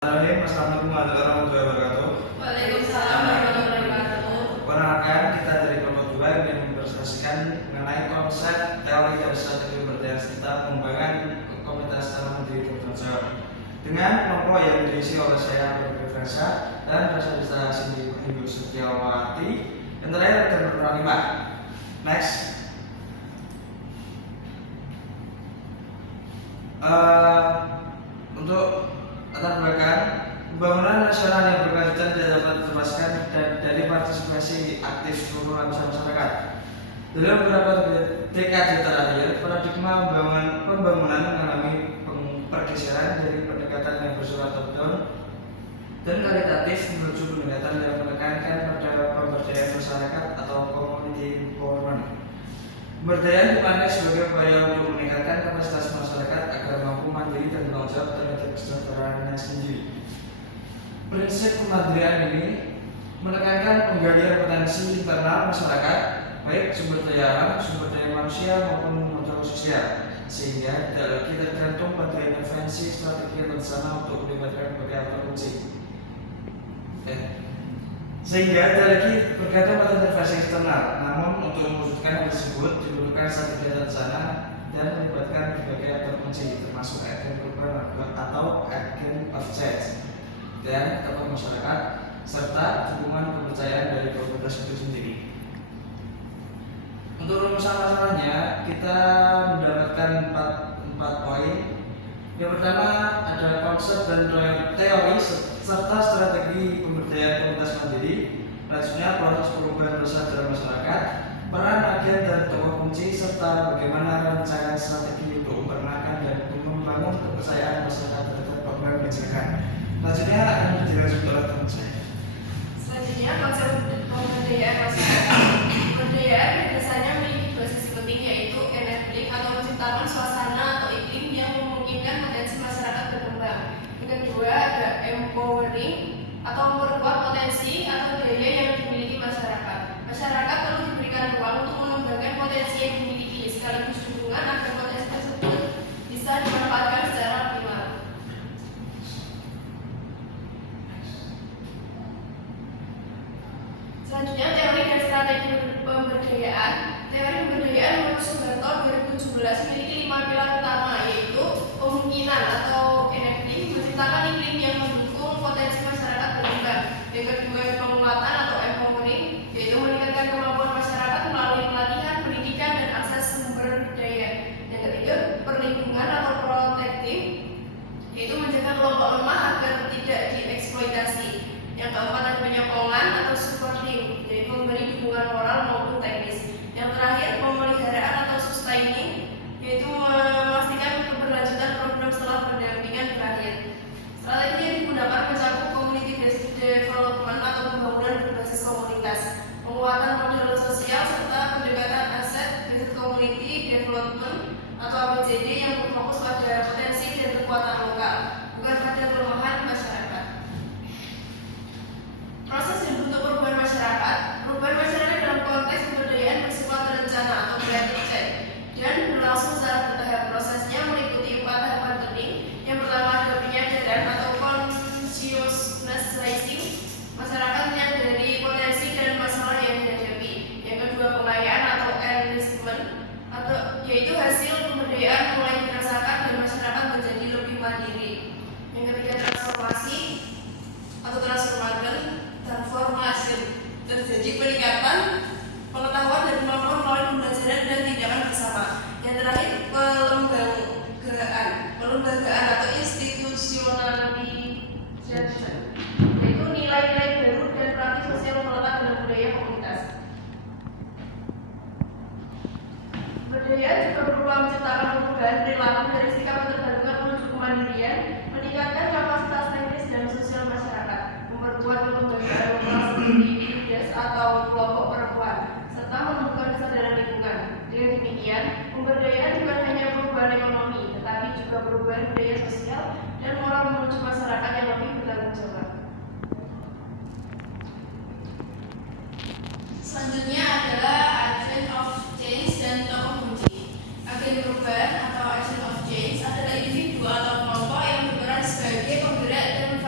Assalamualaikum warahmatullahi wabarakatuh. Waalaikumsalam warahmatullahi wabarakatuh. Perkenalkan, kita dari kelompok 2 yang mempresentasikan mengenai konsep teori dan strategi pemberdayaan serta pengembangan komunitas secara mandiri dan bertanggung dengan kelompok yang diisi oleh saya, Prof. Fransa dan Rasulullah Cindy Ibu Setiawati. Yang terakhir dan berperan 5. Next. Untuk latar belakang pembangunan nasional yang berkelanjutan dapat diteruskan dari partisipasi aktif seluruh lapisan masyarakat. Dalam beberapa dekade terakhir, paradigma pembangunan mengalami pergeseran dari pendekatan yang bersifat top-down dan kualitatif menuju pendekatan yang menekankan pada pemberdayaan masyarakat atau community empowerment. Pemberdayaan dipandang sebagai upaya untuk meningkatkan kapasitas masyarakat agar mampu mandiri dan bertanggung jawab terhadap kesejahteraannya sendiri. Prinsip kemandirian ini menekankan penggalian potensi internal masyarakat, baik sumber daya alam, sumber daya manusia maupun modal sosial, sehingga tidak lagi tergantung pada intervensi strategi bersama untuk melibatkan berbagai aktor kunci. Sehingga tidak lagi bergantung pada intervensi eksternal, namun untuk mewujudkan hal tersebut diperlukan strategi rencana dan melibatkan berbagai aktor kunci, termasuk agen program atau agen of change dan tokoh masyarakat serta dukungan kepercayaan dari komunitas itu sendiri. Untuk rumusan masalahnya kita mendapatkan 4 poin. Yang pertama ada konsep dan teori serta strategi pemberdayaan komunitas mandiri. Selanjutnya proses perubahan kesadaran masyarakat, peran agen dan tokoh kunci serta bagaimana rancangan strategi untuk memperkenalkan dan membangun kepercayaan masyarakat terhadap program pendidikan. Selanjutnya akan dijelaskan oleh teman saya. Selanjutnya konsep pemberdayaan masyarakat. Pemberdayaan biasanya memiliki dua sisi penting, yaitu enabling atau menciptakan suasana atau iklim yang memungkinkan potensi masyarakat berkembang. Yang kedua ada empowering atau memperkuat potensi atau daya yang dimiliki masyarakat. Masyarakat perlu diberikan ruang untuk mengembangkan potensi yang dimiliki sekaligus dukungan agar potensi tersebut bisa dimanfaatkan secara optimal. Selanjutnya teori dan strategi pemberdayaan. Teori pemberdayaan menurut Suharto 2017 memiliki 5 pilar utama, yaitu kemungkinan atau enabling, menciptakan iklim yang mendukung potensi masyarakat berkembang. Yang kedua penguatan atau empowering, yaitu meningkatkan kemampuan masyarakat melalui pelatihan, pendidikan dan akses sumber daya. Yang ketiga perlindungan atau protective, yaitu menjaga kelompok lemah agar tidak dieksploitasi. Yang keempat ada penyokongan atau supporting, yaitu memberi dukungan moral maupun teknis. Yang terakhir pemeliharaan atau sustaining, yaitu memastikan keberlanjutan program setelah pendampingan berakhir. Strategi yang digunakan mencakup community based development atau pembangunan berbasis komunitas, penguatan modal sosial serta pendekatan asset based community development atau ABCD yang berfokus pada potensi dan kekuatan lokal, bukan pada kelemahan masyarakat. Proses dan bentuk perubahan masyarakat. Perubahan masyarakat dalam konteks pemberdayaan bersifat terencana atau creative change dan berlangsung secara bertahap. Prosesnya meliputi 4 tahapan penting. Yang pertama ada penyadaran atau consciousness raising. Masyarakat menyadari potensi dan masalah yang dihadapi. Yang kedua pengayaan atau enlistment, yaitu hasil pemberdayaan mulai dirasakan dan masyarakat menjadi lebih mandiri. Yang ketiga transformasi atau transformasi, terjadi peningkatan pengetahuan dan kemampuan melalui pembelajaran dan tindakan bersama. Yang terakhir pelembagaan atau institutionalisasi, yaitu nilai-nilai baru dan praktik sosial melekat dalam budaya komunitas. Pemberdayaan juga berupa menciptakan perubahan perilaku dari sikap ketergantungan menuju kemandirian, meningkatkan kapasitas teknis dan sosial masyarakat, memperkuat kelembagaan lokal seperti IDES atau kelompok perempuan, serta menumbuhkan kesadaran lingkungan. Dengan demikian, pemberdayaan bukan hanya perubahan ekonomi, tetapi juga perubahan budaya sosial dan moral menuju masyarakat yang lebih bertanggung jawab. Selanjutnya adalah agent of change dan tokoh kunci. Agen perubahan atau agent of change adalah individu atau kelompok yang berperan sebagai penggerak dan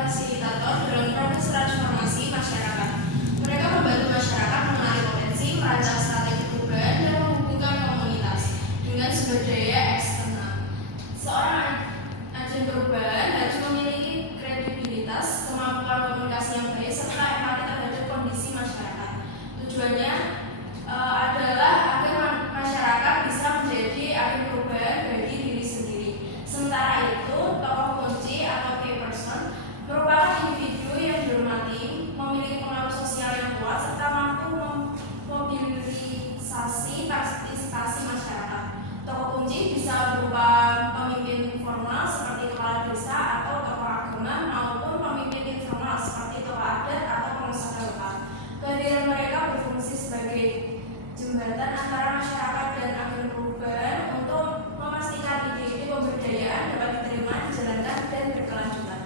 jembatan antara masyarakat dan agen perubahan untuk memastikan ide-ide pemberdayaan dapat diterima, dijalankan, dan berkelanjutan.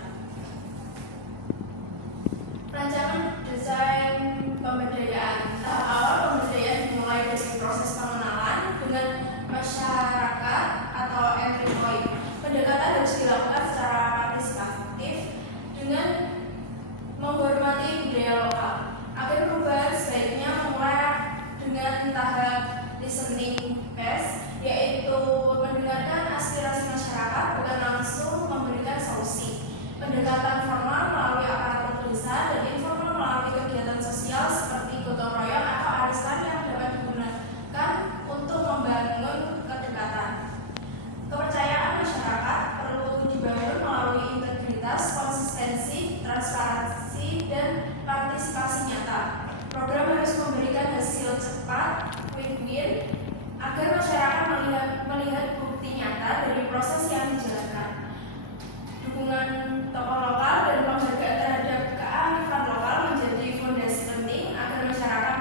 Rancangan desain pemberdayaan. Tahap awal pemberdayaan dimulai dari proses pengenalan dengan masyarakat atau entry point. Pendekatan harus dilakukan secara partisipatif dengan menghormati budaya lokal. Agen perubahan sebaiknya memulai dengan tahap listening phase, yaitu mendengarkan aspirasi masyarakat bukan langsung memberikan solusi. Pendekatan formal melalui aparatur desa dan informal melalui kegiatan sosial seperti gotong royong atau arisan yang dapat digunakan untuk membangun kedekatan. Kepercayaan masyarakat perlu dibangun melalui integritas, konsistensi, transparansi, dan partisipasi nyata. Program harus memberikan hasil cepat, win-win, agar masyarakat melihat bukti nyata dari proses yang dijalankan. Dukungan tokoh lokal dan penghargaan terhadap kearifan lokal menjadi fondasi penting agar masyarakat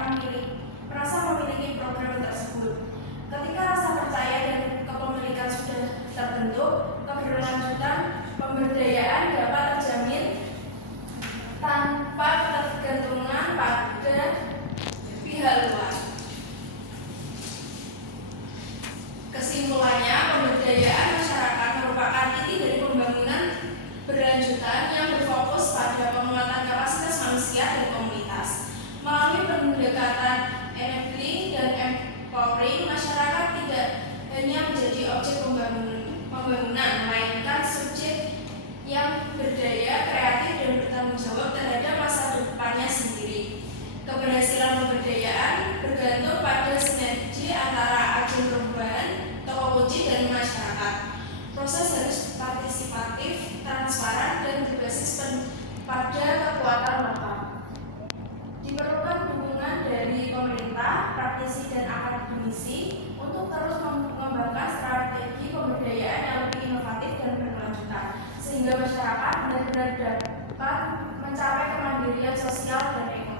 merasa memiliki program tersebut. Ketika rasa percaya dan kepemilikan sudah terbentuk, keberlanjutan pemberdayaan dapat terjamin tanpa ketergantungan pada pihak luar. Kesimpulannya, pemberdayaan masyarakat merupakan inti dari pembangunan berlanjutan yang berfokus pada penguatan kapasitas manusia dan komunitas. Melalui pendekatan enabling dan empowering, masyarakat tidak hanya menjadi objek pembangunan, melainkan subjek yang berdaya, kreatif, dan bertanggung jawab terhadap masa depannya sendiri. Keberhasilan pemberdayaan bergantung pada sinergi antara agen perubahan, tokoh kunci, dan masyarakat. Proses harus partisipatif, transparan, dan berbasis pada kekuatan lokal. Diperlukan dukungan dari pemerintah, praktisi, dan akademisi untuk terus mengembangkan strategi pemberdayaan yang lebih inovatif dan berkelanjutan, sehingga masyarakat benar-benar dapat mencapai kemandirian sosial dan ekonomi.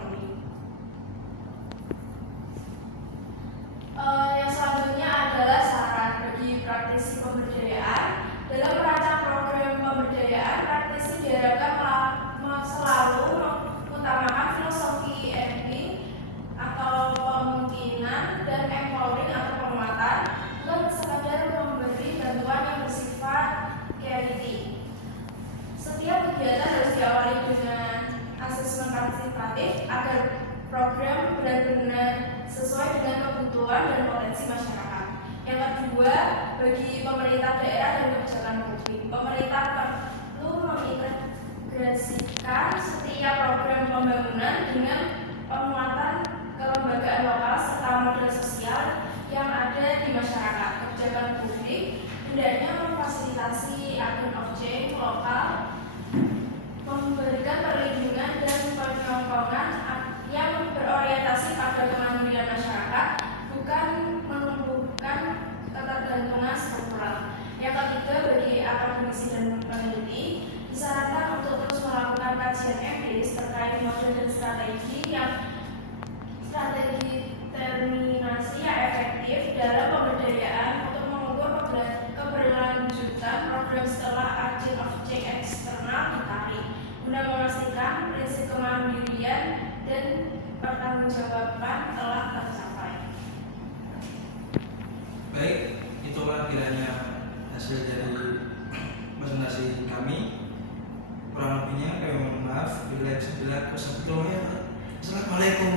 Yang selanjutnya adalah saran bagi praktisi pemberdayaan. Dalam merancang program pemberdayaan, praktisi diharapkan selalu mengutamakan filosofi enabling atau kemungkinan dan empowering atau penguatan, bukan sekadar memberi bantuan yang bersifat charity. Setiap kegiatan harus diawali dengan asesmen partisipatif agar program benar-benar sesuai dengan kebutuhan dan potensi masyarakat. Yang kedua, bagi pemerintah daerah dan kebijakan publik, pemerintah perlu mengintegrasikan setiap program pembangunan dengan penguatan kelembagaan lokal serta model sosial yang ada di masyarakat. Kebijakan publik hendaknya memfasilitasi agen objek lokal, memberikan perlindungan dan penyokkongan yang berorientasi pada kemandirian masyarakat, bukan menumbuhkan ketergantungan struktural. Yang ketiga, bagi akademisi dan peneliti, disarankan untuk terus melakukan kajian empiris terkait model dan strategi terminasi yang efektif dalam pemberdayaan untuk mengukur keberlanjutan program setelah agen objek eksternal ditarik, guna memastikan prinsip kemandirian dan pertanggungjawaban telah tercapai. Baik, itulah kiranya hasil dari presentasi kami. Kurang lebihnya kami mohon maaf. Bila Assalamualaikum